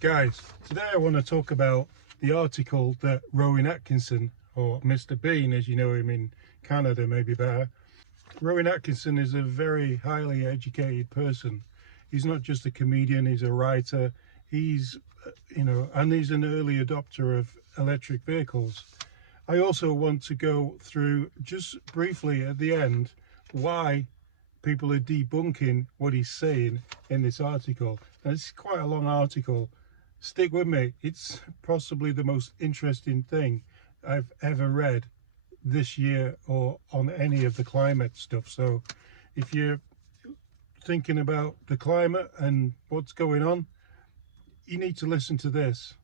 Guys, today I want to talk about the article that Rowan Atkinson, or Mr. Bean as you know him in Canada maybe better. Rowan Atkinson is a very highly educated person. He's not just a comedian, he's a writer, he's and he's an early adopter of electric vehicles. I also want to go through just briefly at the end why people are debunking what he's saying in this article. And it's quite a long article. Stick with me, it's possibly the most interesting thing I've ever read this year or on any of the climate stuff. So if you're thinking about the climate and what's going on, you need to listen to this.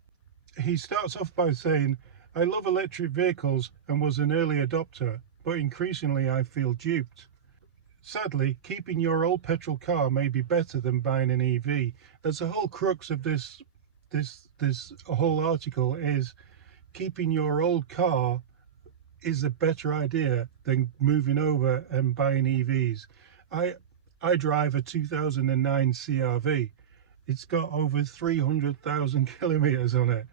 He starts off by saying, I love electric vehicles and was an early adopter, but increasingly I feel duped. Sadly, keeping your old petrol car may be better than buying an EV. That's the whole crux of this whole article, is keeping your old car is a better idea than moving over and buying EVs. I drive a 2009 CRV. It's got over 300,000 kilometers on it.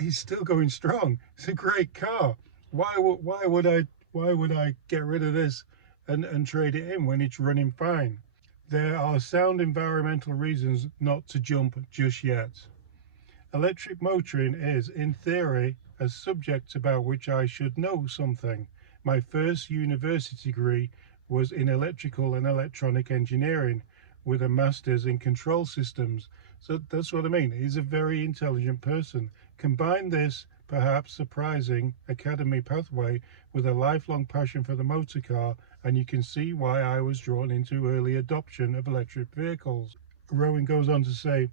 He's still going strong. It's a great car. Why would I get rid of this and trade it in when it's running fine? There are sound environmental reasons not to jump just yet. Electric motoring is, in theory, a subject about which I should know something. My first university degree was in electrical and electronic engineering with a master's in control systems. So that's what I mean. He's a very intelligent person. Combine this, perhaps surprising, academy pathway with a lifelong passion for the motor car, and you can see why I was drawn into early adoption of electric vehicles. Rowan goes on to say,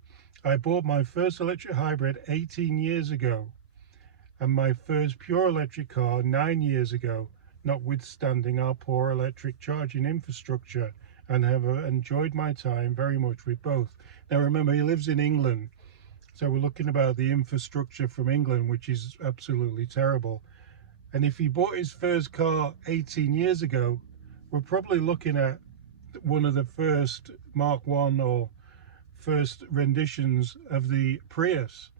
I bought my first electric hybrid 18 years ago and my first pure electric car 9 years ago, notwithstanding our poor electric charging infrastructure, and have enjoyed my time very much with both. Now remember, he lives in England, so we're looking about the infrastructure from England, which is absolutely terrible. And if he bought his first car 18 years ago, we're probably looking at one of the first Mark 1 or first renditions of the Prius.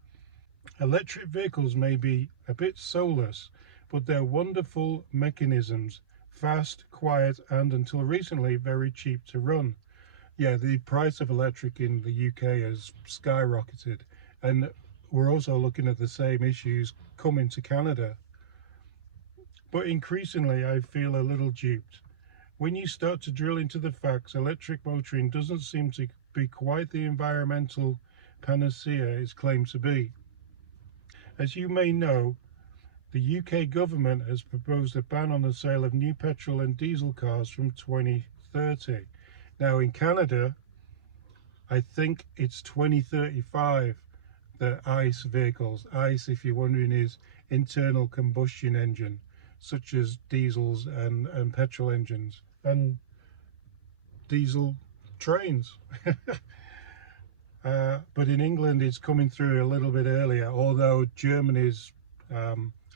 Electric vehicles may be a bit soulless, but they're wonderful mechanisms, fast, quiet, and until recently very cheap to run. Yeah, the price of electric in the UK has skyrocketed, and we're also looking at the same issues coming to Canada. But increasingly I feel a little duped. When you start to drill into the facts, electric motoring doesn't seem to be quite the environmental panacea it's claimed to be. As you may know, the UK government has proposed a ban on the sale of new petrol and diesel cars from 2030. Now in Canada, I think it's 2035 that ICE vehicles, ICE if you're wondering, is internal combustion engine, such as diesels and petrol engines and diesel trains. But in England it's coming through a little bit earlier, although Germany's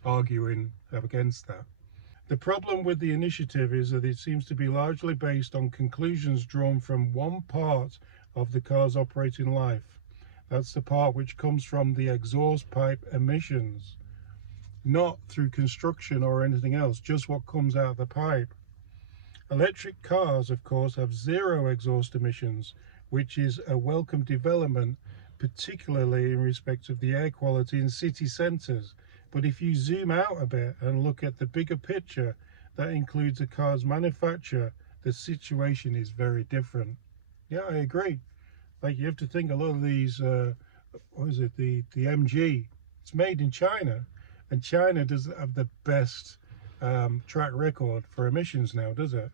arguing against that. The problem with the initiative is that it seems to be largely based on conclusions drawn from one part of the car's operating life. That's the part which comes from the exhaust pipe emissions, not through construction or anything else, just what comes out of the pipe. Electric cars, of course, have zero exhaust emissions, which is a welcome development, particularly in respect of the air quality in city centres. But if you zoom out a bit and look at the bigger picture, that includes a car's manufacturer, the situation is very different. Yeah, I agree. Like, you have to think a lot of these, what is it, the MG, it's made in China, and China doesn't have the best track record for emissions now, does it?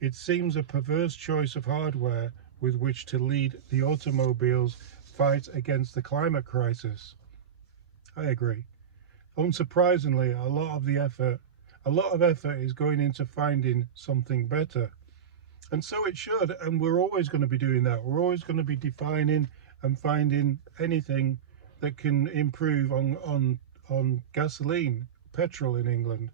It seems a perverse choice of hardware with which to lead the automobiles' fight against the climate crisis. I agree. Unsurprisingly, a lot of effort is going into finding something better. And so it should, and we're always going to be doing that. We're always going to be defining and finding anything that can improve on gasoline, petrol in England.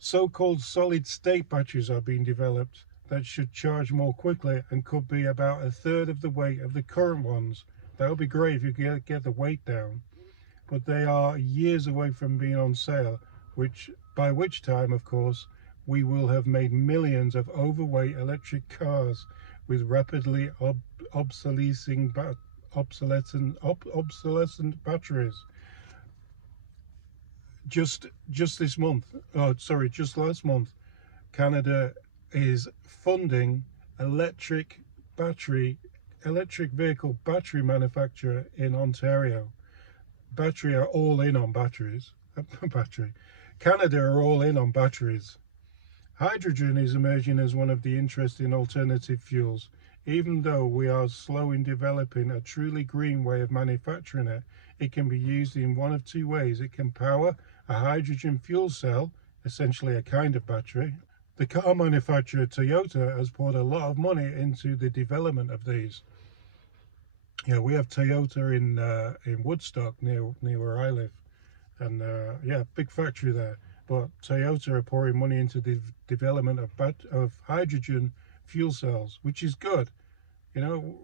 So-called solid-state batteries are being developed that should charge more quickly and could be about a third of the weight of the current ones. That would be great if you could get the weight down. But they are years away from being on sale, by which time, of course, we will have made millions of overweight electric cars with rapidly obsolescent batteries. Just this month, oh sorry, just last month, Canada is funding electric electric vehicle battery manufacturer in Ontario. Battery are all in on batteries. Canada are all in on batteries. Hydrogen is emerging as one of the interesting alternative fuels. Even though we are slow in developing a truly green way of manufacturing it, it can be used in one of two ways. It can power a hydrogen fuel cell, essentially a kind of battery. The car manufacturer Toyota has poured a lot of money into the development of these. Yeah, we have Toyota in Woodstock near where I live, and yeah, big factory there. But Toyota are pouring money into the development of hydrogen fuel cells, which is good. You know,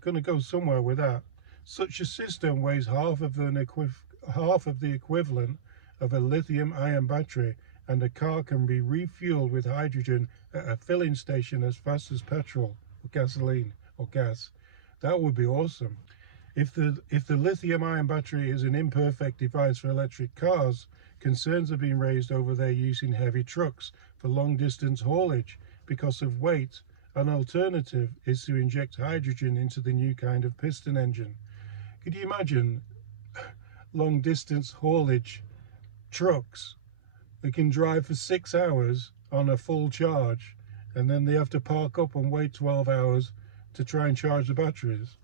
going to go somewhere with that. Such a system weighs half of the equivalent of a lithium-ion battery, and a car can be refueled with hydrogen at a filling station as fast as petrol or gasoline or gas. That would be awesome. If the lithium-ion battery is an imperfect device for electric cars, concerns have been raised over their use in heavy trucks for long-distance haulage because of weight. An alternative is to inject hydrogen into the new kind of piston engine. Could you imagine long-distance haulage trucks that can drive for 6 hours on a full charge, and then they have to park up and wait 12 hours to try and charge the batteries?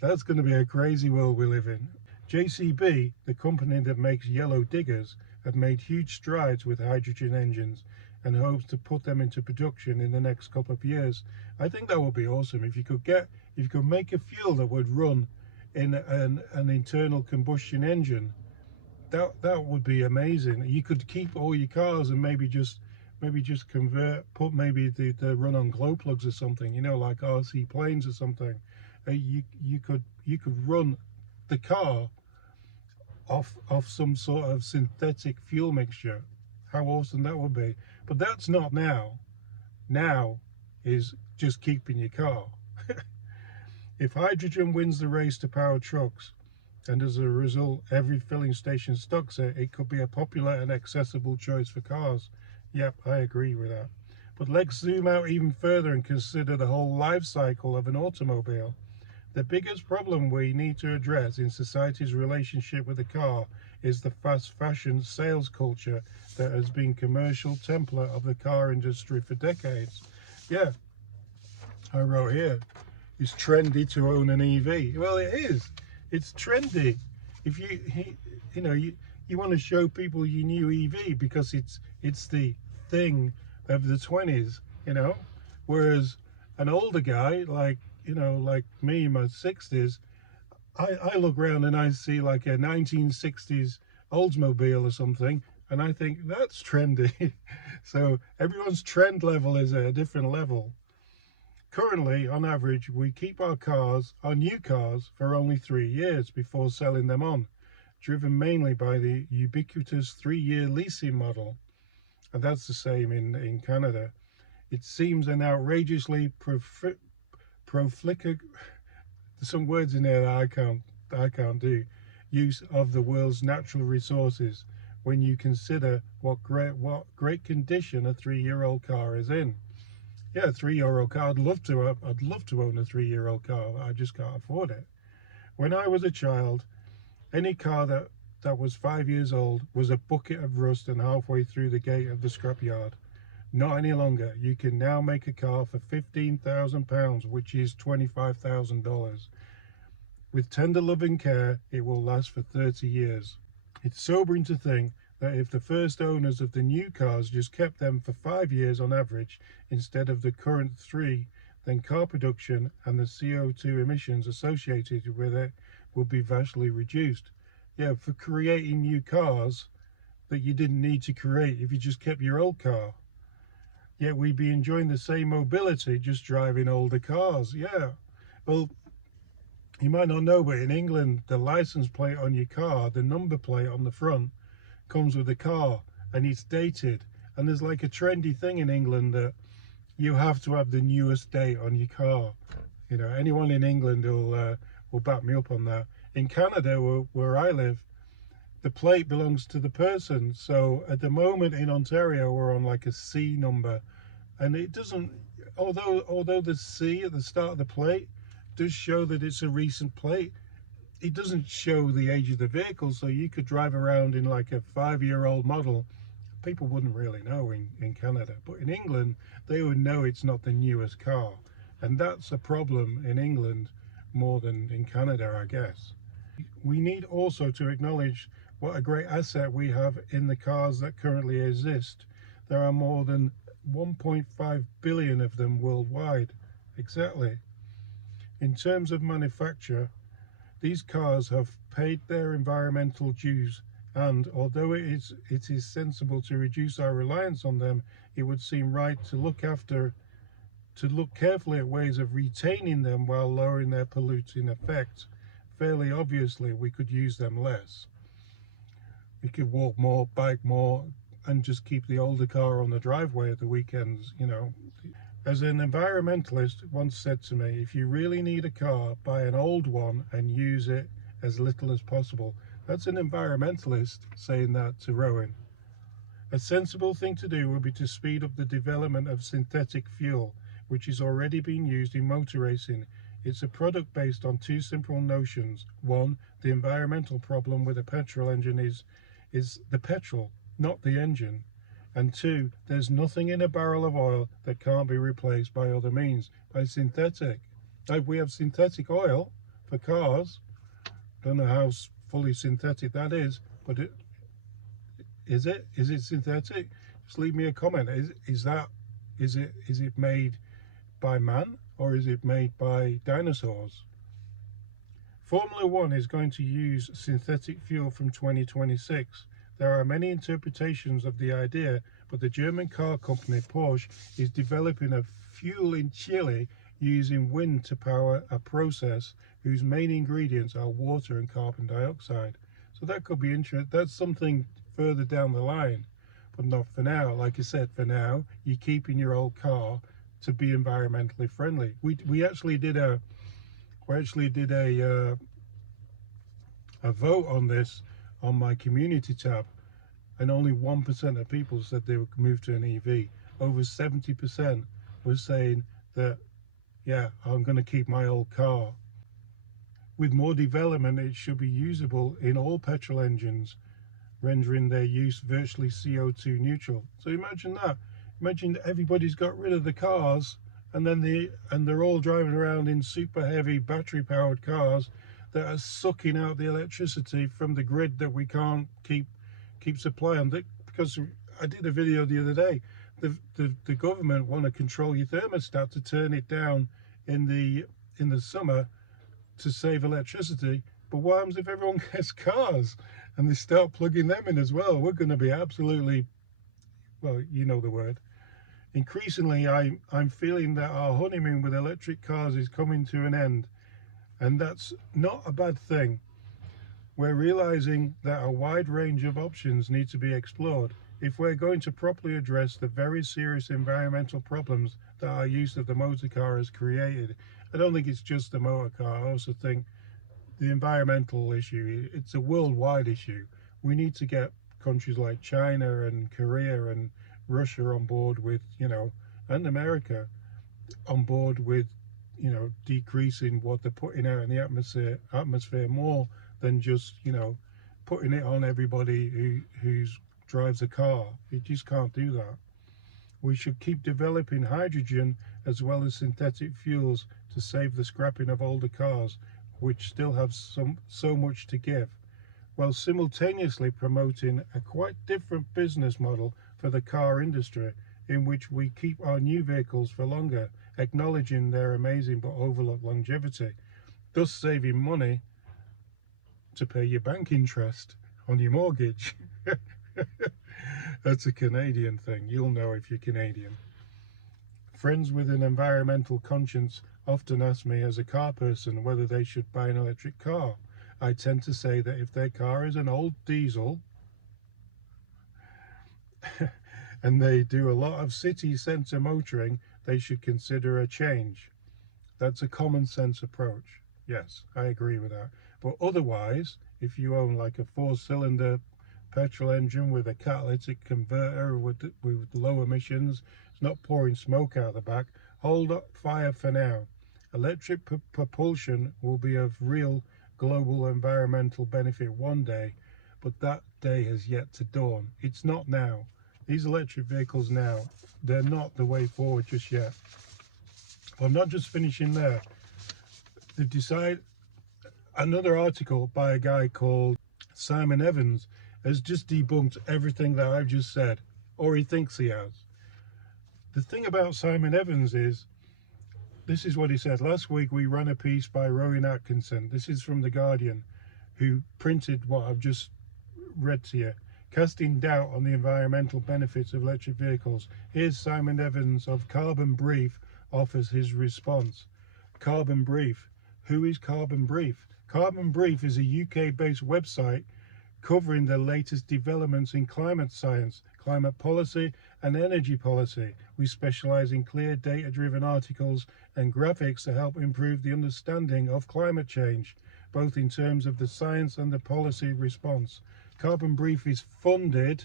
That's going to be a crazy world we live in. JCB, the company that makes yellow diggers, have made huge strides with hydrogen engines and hopes to put them into production in the next couple of years. I think that would be awesome if you could make a fuel that would run in an internal combustion engine. That would be amazing. You could keep all your cars and maybe just put maybe the run on glow plugs or something, you know, like RC planes or something. You could run the car off some sort of synthetic fuel mixture. How awesome that would be. But that's not now. Now is just keeping your car. If hydrogen wins the race to power trucks, and as a result every filling station stocks it, it could be a popular and accessible choice for cars. Yep, I agree with that. But let's zoom out even further and consider the whole life cycle of an automobile. The biggest problem we need to address in society's relationship with the car is the fast fashion sales culture that has been commercial template of the car industry for decades. Yeah, I wrote here, it's trendy to own an EV. Well, it is. It's trendy. If you want to show people your new EV because it's the thing of the 20s, you know, whereas an older guy like me in my 60s, I look around and I see like a 1960s Oldsmobile or something, and I think that's trendy. So everyone's trend level is at a different level. Currently, on average, we keep our new cars, for only 3 years before selling them on, driven mainly by the ubiquitous 3-year leasing model. And that's the same in Canada. It seems an outrageously profligate, some words in there that I can't do, use of the world's natural resources when you consider what great condition a 3-year-old car is in. Yeah, a 3-year-old car. I'd love to own a 3-year-old car. I just can't afford it. When I was a child, any car that was 5 years old was a bucket of rust and halfway through the gate of the scrapyard. Not any longer. You can now make a car for £15,000, which is $25,000. With tender loving care, it will last for 30 years. It's sobering to think that if the first owners of the new cars just kept them for 5 years on average instead of the current 3, then car production and the CO2 emissions associated with it would be vastly reduced. Yeah, for creating new cars that you didn't need to create if you just kept your old car. Yet we'd be enjoying the same mobility, just driving older cars. Yeah, well, You might not know, but in England, the license plate on your car, the number plate on the front, comes with the car, and it's dated. And there's like a trendy thing in England that you have to have the newest date on your car. You know, anyone in England will back me up on that. In Canada, where I live, the plate belongs to the person. So at the moment in Ontario, we're on like a C number, and it doesn't. Although the C at the start of the plate does show that it's a recent plate, it doesn't show the age of the vehicle. So you could drive around in like a 5-year-old model. People wouldn't really know in Canada, but in England, they would know it's not the newest car. And that's a problem in England more than in Canada, I guess. We need also to acknowledge what a great asset we have in the cars that currently exist. There are more than 1.5 billion of them worldwide. Exactly. In terms of manufacture, these cars have paid their environmental dues, and although it is sensible to reduce our reliance on them, it would seem right to look carefully at ways of retaining them while lowering their polluting effect. Fairly obviously, we could use them less. We could walk more, bike more, and just keep the older car on the driveway at the weekends, you know. As an environmentalist once said to me, if you really need a car, buy an old one and use it as little as possible. That's an environmentalist saying that to Rowan. A sensible thing to do would be to speed up the development of synthetic fuel, which is already being used in motor racing. It's a product based on two simple notions. One, the environmental problem with a petrol engine is the petrol, not the engine. And two, there's nothing in a barrel of oil that can't be replaced by other means, by synthetic. Like we have synthetic oil for cars. Don't know how fully synthetic that is, but is it synthetic? Just leave me a comment. Is it made by man, or is it made by dinosaurs? Formula One is going to use synthetic fuel from 2026. There are many interpretations of the idea, but the German car company Porsche is developing a fuel in Chile using wind to power a process whose main ingredients are water and carbon dioxide. So that could be interesting. That's something further down the line, but not for now. Like I said, for now, you're keeping your old car to be environmentally friendly. We actually did a vote on this on my community tab, and only 1% of people said they would move to an EV. Over 70% was saying that, yeah, I'm going to keep my old car. With more development, it should be usable in all petrol engines, rendering their use virtually CO2 neutral. So imagine that. Imagine everybody's got rid of the cars, and then they're all driving around in super heavy battery powered cars that are sucking out the electricity from the grid that we can't keep supplying. Because I did a video the other day, the government want to control your thermostat to turn it down in the summer to save electricity. But what happens if everyone gets cars and they start plugging them in as well? We're going to be absolutely, well, you know the word. Increasingly, I'm feeling that our honeymoon with electric cars is coming to an end, and that's not a bad thing. We're realizing that a wide range of options need to be explored if we're going to properly address the very serious environmental problems that our use of the motor car has created. I don't think it's just the motor car. I also think the environmental issue, it's a worldwide issue. We need to get countries like China and Korea and Russia on board with, and America on board with, decreasing what they're putting out in the atmosphere more than just, putting it on everybody who drives a car. You just can't do that. We should keep developing hydrogen as well as synthetic fuels to save the scrapping of older cars, which still have so much to give, while simultaneously promoting a quite different business model for the car industry, in which we keep our new vehicles for longer, acknowledging their amazing but overlooked longevity, thus saving money to pay your bank interest on your mortgage. That's a Canadian thing. You'll know if you're Canadian. Friends with an environmental conscience often ask me as a car person whether they should buy an electric car. I tend to say that if their car is an old diesel and they do a lot of city centre motoring, they should consider a change. That's a common sense approach. Yes, I agree with that. But otherwise, if you own like a 4-cylinder petrol engine with a catalytic converter with low emissions, it's not pouring smoke out the back, hold up fire for now. Electric propulsion will be of real global environmental benefit one day, but that day has yet to dawn. It's not now. These electric vehicles now, they're not the way forward just yet. I'm not just finishing there. They've decided, another article by a guy called Simon Evans has just debunked everything that I've just said, or he thinks he has. The thing about Simon Evans is, this is what he said. Last week we ran a piece by Rowan Atkinson. This is from The Guardian, who printed what I've just read to you, casting doubt on the environmental benefits of electric vehicles. Here's Simon Evans of Carbon Brief offers his response. Carbon Brief. Who is Carbon Brief? Carbon Brief is a UK-based website covering the latest developments in climate science, climate policy and energy policy. We specialise in clear data-driven articles and graphics to help improve the understanding of climate change, both in terms of the science and the policy response. Carbon Brief is funded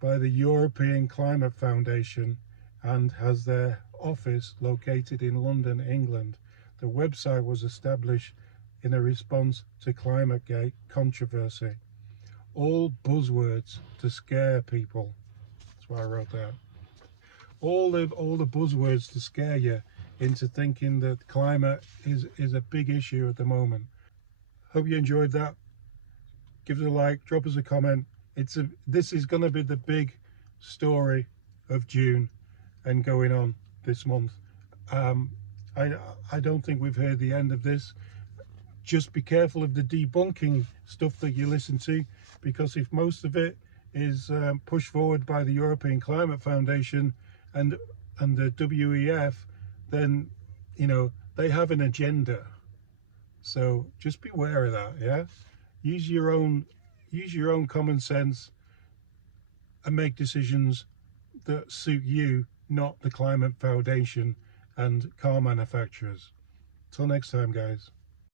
by the European Climate Foundation and has their office located in London, England. The website was established in a response to Climategate controversy. All buzzwords to scare people. That's why I wrote that. All the buzzwords to scare you into thinking that climate is a big issue at the moment. Hope you enjoyed that. Give us a like, drop us a comment. This is going to be the big story of June and going on this month. I don't think we've heard the end of this. Just be careful of the debunking stuff that you listen to, because if most of it is pushed forward by the European Climate Foundation and the WEF, then you know they have an agenda. So just be aware of that. Yeah, use your own common sense and make decisions that suit you, not the Climate Foundation and car manufacturers. Till next time, guys.